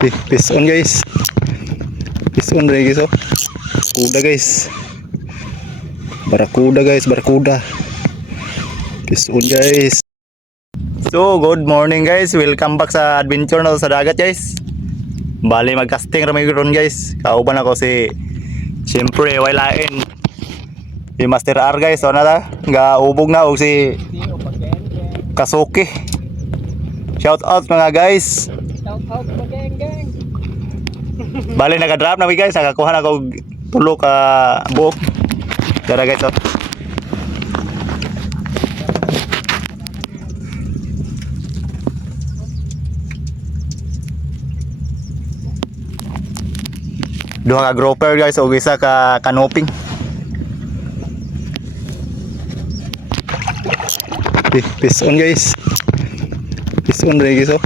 Eh, Peace on guys. Peace on rin guys. Kuda guys. Barakuda guys, barakuda. Peace on guys. So, good morning guys. Welcome back sa adventure na sa dagat guys. Bali mag-casting rami ron guys. Kauban ako si Siyempre, wailain. Si Master R guys, ano na? Gaubog na og si Kasuki. Shout out mga guys. Shout out mo geng geng. Bali naka-drop na mi guys, nakakuha na ko tulo ka buok. Tara guys oh. Duha ka grouper guys ug isa ka canoping. Peace on guys. Peace on guys oh.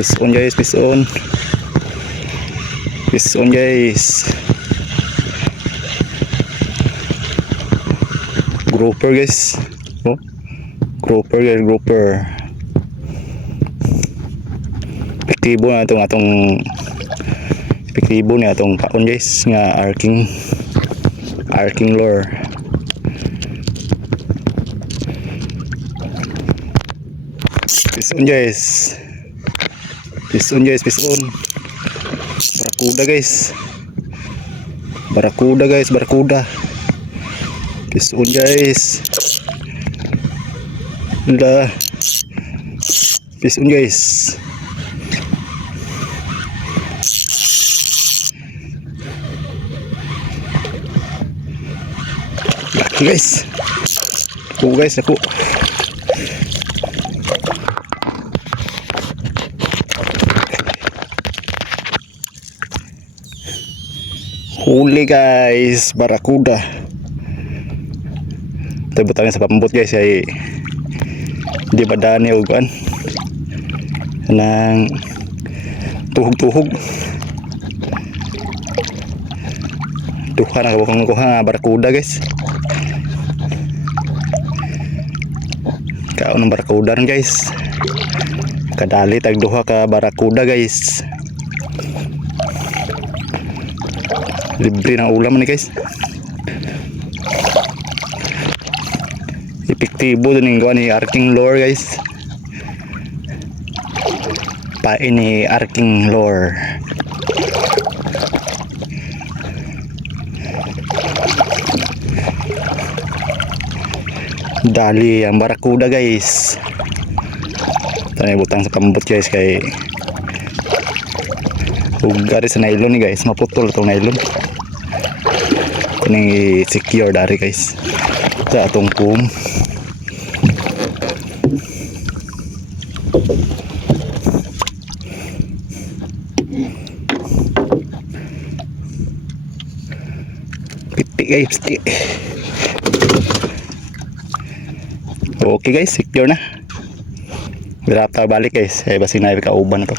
Peace on guys, peace on. Peace on guys. Grouper guys. Oh. Grouper guys, grouper. Epektibo na itong atong epektibo na itong paon guys nga arking arking lure. Peace on guys. On guys, peace on. Barakuda guys. Barakuda guys, barakuda. On guys. Dah. Peace on guys. Laki guys. Ako guys, ako. Huli guys, barakuda. Ito sa pambot guys ay di ba dani og kan nang tuhog-tuhog. Duha na kabukang kuha barakuda guys. Kaon ng barakuda guys. Kadali tag duha ka barakuda guys. Libre ng ulam ni guys. Epektibo din yung ni arking lore guys. Pain ni arking lore. Dali ang barakuda guys. Na yung butang sa pambot guys kay ug ari sa nylon ni guys. Maputol itong nylon kuning secure dari guys. Sa atong kum pitik guys pitik okay guys secure na. Berapa balik guys, eh basi na kauban na to.